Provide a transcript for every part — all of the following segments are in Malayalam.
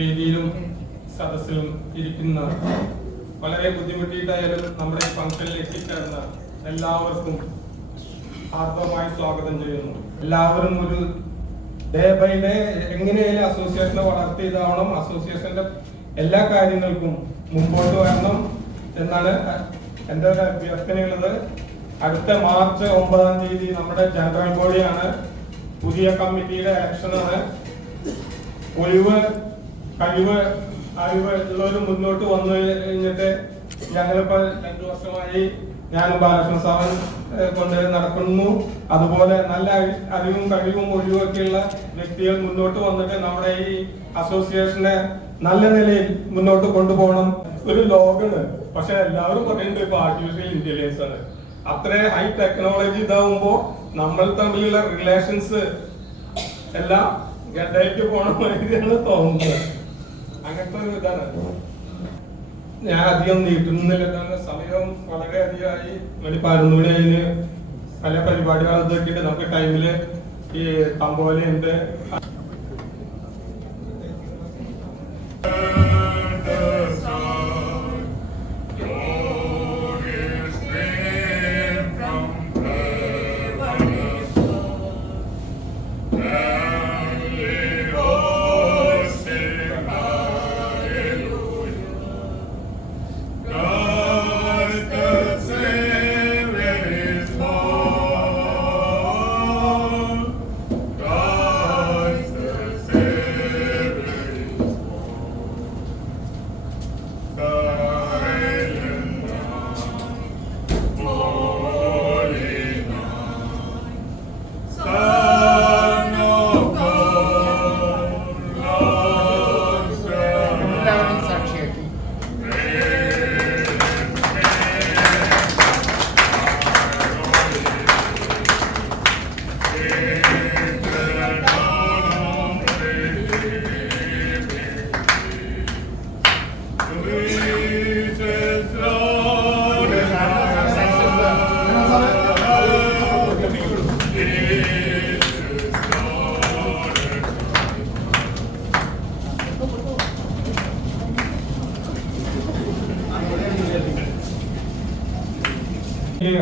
വേദിയിലും സദസ്സിലും ഇരിക്കുന്ന വളരെ ബുദ്ധിമുട്ടിയിട്ടായാലും നമ്മുടെ ഈ ഫംഗ്ഷനിൽ എത്തിച്ചേർന്ന എല്ലാവർക്കും ആർദ്രമായി സ്വാഗതം ചെയ്യുന്നു. എല്ലാവരും ഒരു ഡേ ബൈ ഡേ എങ്ങനെയായാലും അസോസിയേഷനെ വളർത്തിയതാവണം, അസോസിയേഷന്റെ എല്ലാ കാര്യങ്ങൾക്കും മുമ്പോട്ട് വരണം എന്നാണ് എൻ്റെ ഒരു അഭ്യർത്ഥനയുള്ളത്. അടുത്ത മാർച്ച് 9-ാം തീയതി നമ്മുടെ ജനറൽ ബോഡിയാണ്, പുതിയ കമ്മിറ്റിയുടെ ഇലക്ഷനാണ്. ഒഴിവ് കഴിവ് അറിവ് ഉള്ളവർ മുന്നോട്ട് വന്നു കഴിഞ്ഞിട്ട് ഞങ്ങളിപ്പോ 2 വർഷമായി ഞാനും ബാലകൃഷ്ണ സാവൻ കൊണ്ട് നടക്കുന്നു. അതുപോലെ നല്ല അറിവും കഴിവും ഒഴിവൊക്കെയുള്ള വ്യക്തികൾ മുന്നോട്ട് വന്നിട്ട് നമ്മുടെ ഈ അസോസിയേഷനെ നല്ല നിലയിൽ മുന്നോട്ട് കൊണ്ടുപോകണം. ഒരു ലോഗാണ്, പക്ഷെ എല്ലാവരും പറയുന്നത് ഇപ്പൊ ആർട്ടിഫിഷ്യൽ ഇന്റലിജൻസ് ആണ്. അത്ര ഹൈ ടെക്നോളജി ഇതാവുമ്പോ നമ്മൾ തമ്മിലുള്ള റിലേഷൻസ് എല്ലാം ഗഡ്ഡയ്ക്ക് പോണ മാതിരിയാണ് തോന്നുന്നത്. അങ്ങനത്തെ ഒരു ഇതാണ്. ഞാൻ അധികം നീട്ടുന്നില്ല, സമയം വളരെ അധികമായി. 11 മണി കഴിഞ്ഞ് പല പരിപാടികൾ ഇതൊക്കെയുണ്ട്. നമുക്ക് ടൈമില് ഈ തമ്പോലയുണ്ട്.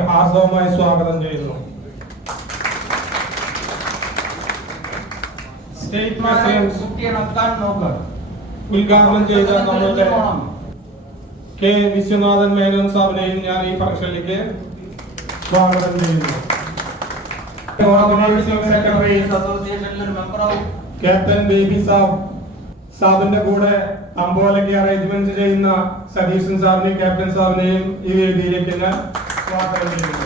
ഹാർദവമായി സ്വാഗതം ചെയ്യുന്നു. സ്റ്റേറ്റ് ഉദ്ഘാടനം ചെയ്ത നമ്മളുടെ കെ വിശ്വനാഥൻ മേനോൻ സാബിനെയും ഞാൻ ഈ ഫംഗ്ഷനിലേക്ക് സ്വാഗതം ചെയ്യുന്നു. ക്യാപ്റ്റൻ ബേബി സാബിന്റെ കൂടെ അമ്പോലയ്ക്ക് അറേഞ്ച്മെന്റ് ചെയ്യുന്ന സതീശൻ സാബിനെയും ക്യാപ്റ്റൻ സാബിനെയും ഈ വേദിയിലേക്ക് ഞാൻ സ്വാഗതം ചെയ്യുന്നു.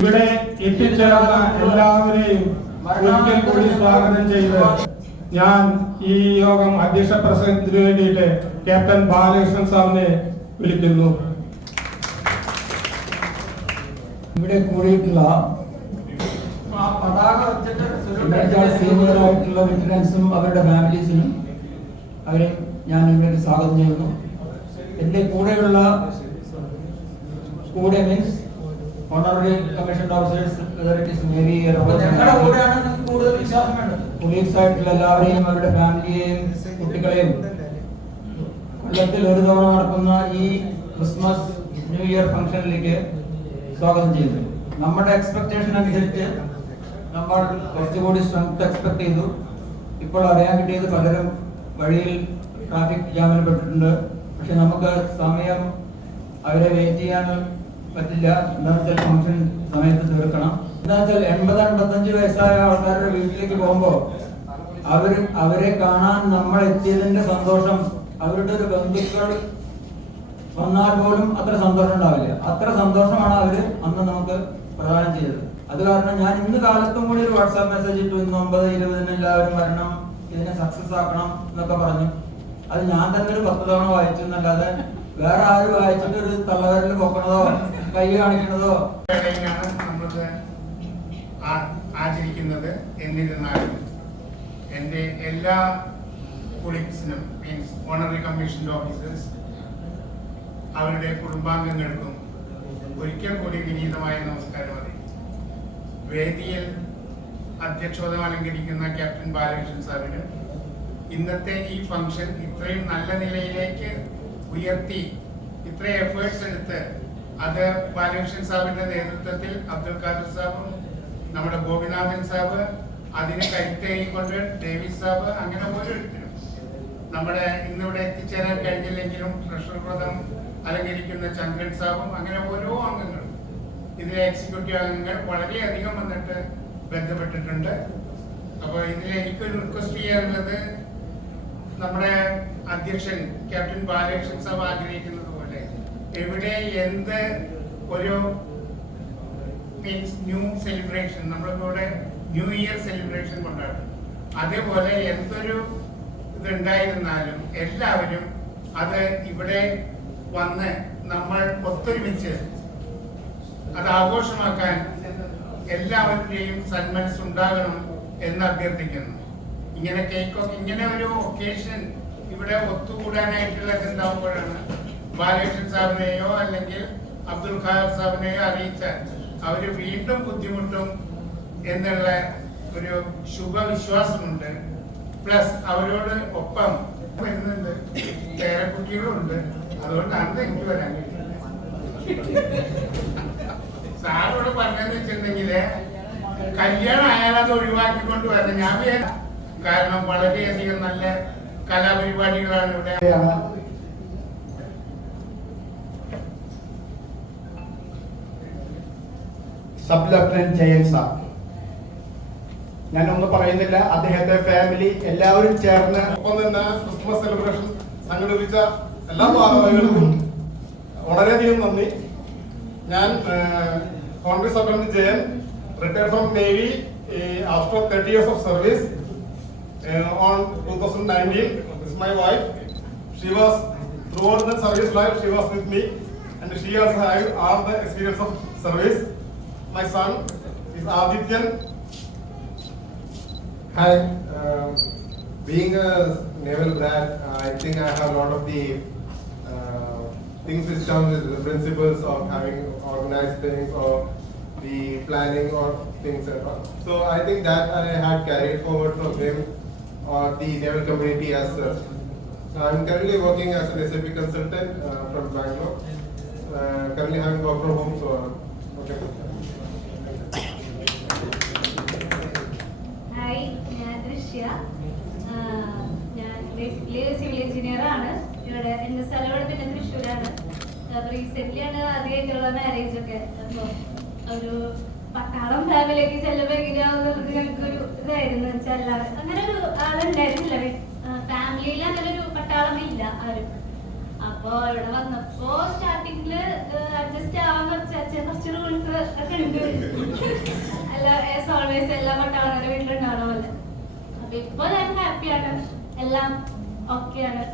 ഇവിടെ എത്തിച്ചേർന്ന എല്ലാവരെയും ഒരിക്കൽ കൂടി സ്വാഗതം ചെയ്ത് ഞാൻ ഈ യോഗം അധ്യക്ഷ പ്രസംഗത്തിന് വേണ്ടിയിട്ട് ക്യാപ്റ്റൻ ബാലകൃഷ്ണൻ സാറിനെ വിളിക്കുന്നു. ഇവിടെ കൂടിയിട്ടുള്ള സീനിയറായിട്ടുള്ള വെറ്ററൻസും അവരുടെ ഫാമിലീസിനും അവരെ ഞാൻ ഇവിടെ സ്വാഗതം ചെയ്യുന്നു. എൻ്റെ കൂടെയുള്ള means honorary commission officers, colleagues ആയിട്ടുള്ള എല്ലാവരെയും അവരുടെ ഫാമിലിയെയും കുട്ടികളെയും കൊല്ലത്തിൽ ഒരു തവണ നടക്കുന്ന ഈ ക്രിസ്മസ് ന്യൂ ഇയർ ഫംഗ്ഷനിലേക്ക് സ്വാഗതം ചെയ്യുന്നു. നമ്മുടെ എക്സ്പെക്ടേഷൻ അനുസരിച്ച് നമ്മൾ കുറച്ചുകൂടി സ്ട്രെങ്ത് എക്സ്പെക്ട് ചെയ്തു. ഇപ്പോൾ അറിയാൻ കിട്ടിയത് പലരും വഴിയിൽ ട്രാഫിക് ജാമിൽ പെട്ടിട്ടുണ്ട്. പക്ഷെ നമുക്ക് സമയം അവരെ വെയിറ്റ് ചെയ്യാൻ പറ്റില്ല. എന്താ വെച്ചാൽ ഫംഗ്ഷൻ സമയത്ത് തീർക്കണം. എന്താ വെച്ചാൽ 80-85 വയസ്സായ ആൾക്കാരുടെ വീട്ടിലേക്ക് പോകുമ്പോൾ അവരെ കാണാൻ നമ്മൾ എത്തിയതിന്റെ സന്തോഷം അവരുടെ ഒരു ബന്ധുക്കൾ വന്നാൽ പോലും അത്ര സന്തോഷം ഉണ്ടാവില്ല. അത്ര സന്തോഷമാണ് അവര് അന്ന് നമുക്ക് പ്രദാനം ചെയ്തത്. അത് കാരണം ഞാൻ ഇന്ന് കാലത്തും കൂടി ഒരു വാട്സാപ്പ് മെസ്സേജ് ഇട്ടു, ഇന്ന് 9-20 എല്ലാവരും വരണം, ഇതിനെ സക്സസ് ആക്കണം എന്നൊക്കെ പറഞ്ഞു. അത് ഞാൻ തന്നെ ഒരു 10 തവണ വായിച്ചു എന്നല്ലാതെ വേറെ ആരും വായിച്ചിട്ട് ഒരു തള്ളവരൽ പൊക്കണതോ കൈ കാണിക്കണതോ നമ്മൾക്ക് ആചരിക്കുന്നത്. എന്നിരുന്നാലും എൻ്റെ എല്ലാ കൊളീഗ്സിനും മീൻസ് ഓണററി കമ്മീഷൻ ഓഫീസേഴ്സ് അവരുടെ കുടുംബാംഗങ്ങൾക്കും ഒരിക്കൽ കൂടി വിനീതമായ നമസ്കാരം അറിയിക്കും. വേദിയിൽ അധ്യക്ഷപദം അലങ്കരിക്കുന്ന ക്യാപ്റ്റൻ ബാലകൃഷ്ണൻ സാറിന്, ഇന്നത്തെ ഈ ഫംഗ്ഷൻ ഇത്രയും നല്ല നിലയിലേക്ക് ഉയർത്തി ഇത്രയും എഫേർട്സ് എടുത്ത് അത് ബാലകൃഷ്ണൻ സാറിന്റെ നേതൃത്വത്തിൽ അബ്ദുൽ ഖാദർ സാബും നമ്മുടെ ഗോപിനാഥൻ സാബ്, അതിന് കരുത്തേക്കൊണ്ട് ഡേവിസ് സാബ്, അങ്ങനെ ഓരോരുത്തരും നമ്മുടെ ഇന്നിവിടെ എത്തിച്ചേരാൻ കഴിഞ്ഞില്ലെങ്കിലും ട്രഷറർ പദം അലങ്കരിക്കുന്ന ചന്ദ്രൻ സാബും, അങ്ങനെ ഓരോ അംഗങ്ങളും ഇതിലെ എക്സിക്യൂട്ടീവ് അംഗങ്ങൾ വളരെയധികം വന്നിട്ട് ബന്ധപ്പെട്ടിട്ടുണ്ട്. അപ്പോൾ ഇതിൽ എനിക്കൊരു റിക്വസ്റ്റ് ചെയ്യാനുള്ളത്, നമ്മുടെ അധ്യക്ഷൻ ക്യാപ്റ്റൻ ബാലകൃഷ്ണൻ സാബ് ആഗ്രഹിക്കുന്നത് പോലെ എവിടെ എന്ത് ഒരു മീൻസ് ന്യൂ സെലിബ്രേഷൻ, നമ്മളിവിടെ ന്യൂ ഇയർ സെലിബ്രേഷൻ കൊണ്ടാടും, അതേപോലെ എന്തൊരു ഇതുണ്ടായിരുന്നാലും എല്ലാവരും അത് ഇവിടെ വന്ന് നമ്മൾ ഒത്തൊരുമിച്ച് അത് ആഘോഷമാക്കാൻ എല്ലാവരുടെയും സന്മനസ്സുണ്ടാകണം എന്ന് അഭ്യർത്ഥിക്കുന്നു. ഇങ്ങനെ കേക്കൊക്കെ ഇങ്ങനെ ഒരു ഒക്കേഷൻ ഇവിടെ ഒത്തുകൂടാനായിട്ടുള്ള ഉണ്ടാവുമ്പോഴാണ് ബാലകൃഷ്ണൻ സാറിനെയോ അല്ലെങ്കിൽ അബ്ദുൽ ഖാദർ സാറിനെയോ അറിയിച്ചാൽ അവർ വീണ്ടും ബുദ്ധിമുട്ടും എന്നുള്ള ഒരു ശുഭവിശ്വാസമുണ്ട്. പ്ലസ് അവരോട് ഒപ്പം വരുന്നുണ്ട്, പേരക്കുട്ടികളുണ്ട്, അതുകൊണ്ടാണ് എനിക്ക് വരാൻ സാറോട് പറഞ്ഞതെന്ന് വെച്ചിട്ടുണ്ടെങ്കില് കല്യാണം അയാളത് ഒഴിവാക്കിക്കൊണ്ട് വരണം. ഞാൻ കാരണം വളരെയധികം നല്ല കലാപരിപാടികളാണ് ഇവിടെ. സബ് ലഫ്റ്റനന്റ് ജയൻ സാർ, ഞാനൊന്നും പറയുന്നില്ല, അദ്ദേഹത്തെ ഫാമിലി എല്ലാവരും ചേർന്ന് ഒപ്പം തന്നെ ക്രിസ്മസ് സെലിബ്രേഷൻ സംഘടിപ്പിച്ച എല്ലാ ഭാരവാഹികൾക്കും വളരെയധികം നന്ദി. ഞാൻ Congress account Jayan, retired from navy after 30 years of service. On 2019, this is my wife. She was throughout the service life. She was with me, and she also had all the experience of service. My son is Adityan. Hi, being a naval grad, I think I have a lot of the things which come with the principles of having organized things or the planning or things and all. So I think that I had carried forward from him or the naval community as such. So I'm currently working as an SAP consultant from Bangalore. Currently having work from home, so okay. Hi, ഞാൻ ദൃശ്യ. ഞാൻ ബേസിക്കലി സിവിൽ എഞ്ചിനീയർ ആണ്. ഇവിടെ എൻ്റെ സ്ഥലം ഇവിടെ പിന്നെ തൃശ്ശൂരാണ്. റീസെൻ്റ്ലി ആണ് ആദ്യമായിട്ടുള്ള മാരേജ് ഒക്കെ. അപ്പോൾ ഒരു പട്ടാളം ഫാമിലിക്ക് ചെല്ലുമ്പോൾ എങ്ങനെയാവുന്നുള്ളത് ഞങ്ങൾക്കൊരു ഇതായിരുന്നു. വെച്ചാൽ അങ്ങനെ ഒരു ആളുണ്ടായിരുന്നില്ല ഫാമിലിയിൽ, അങ്ങനെ ഒരു പട്ടാളം ഇല്ല ആരും. അപ്പോൾ ഇവിടെ വന്നപ്പോ സ്റ്റാർട്ടിങ്ങില് അഡ്ജസ്റ്റ് ആവാൻ കുറച്ച് റൂൾസ് ഒക്കെ ഉണ്ട്. അല്ല, ആസ് ഓൾവേസ് എല്ലാ പട്ടാളങ്ങളുടെ വീട്ടിലുണ്ടാവണമല്ലേ. അപ്പൊ ഇപ്പൊ ഞാൻ ഹാപ്പിയാണ്, എല്ലാം ഓക്കെയാണ്.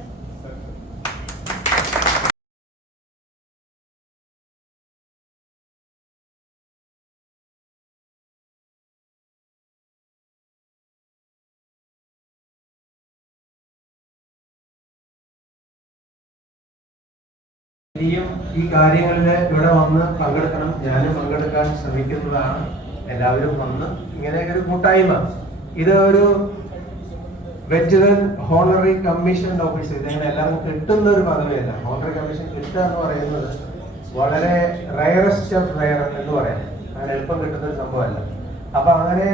ഇനിയും ഈ കാര്യങ്ങളിൽ ഇവിടെ വന്ന് പങ്കെടുക്കണം. ഞാനും പങ്കെടുക്കാൻ ശ്രമിക്കുന്നതാണ്. എല്ലാവരും വന്ന് ഇങ്ങനെയൊക്കെ ഒരു കൂട്ടായ്മ. ഇത് ഒരു വെറ്ററൻ ഹോണറി കമ്മീഷൻ ഓഫീസർ, ഇതങ്ങനെ എല്ലാവർക്കും കിട്ടുന്ന ഒരു പദവിയല്ല. ഹോണറി കമ്മീഷൻ കിട്ടുക എന്ന് പറയുന്നത് വളരെ റയറസ്റ്റ് ഓഫ് റയർ എന്ന് പറയാം. അങ്ങനെ എളുപ്പം കിട്ടുന്ന ഒരു സംഭവമല്ല. അപ്പൊ അങ്ങനെ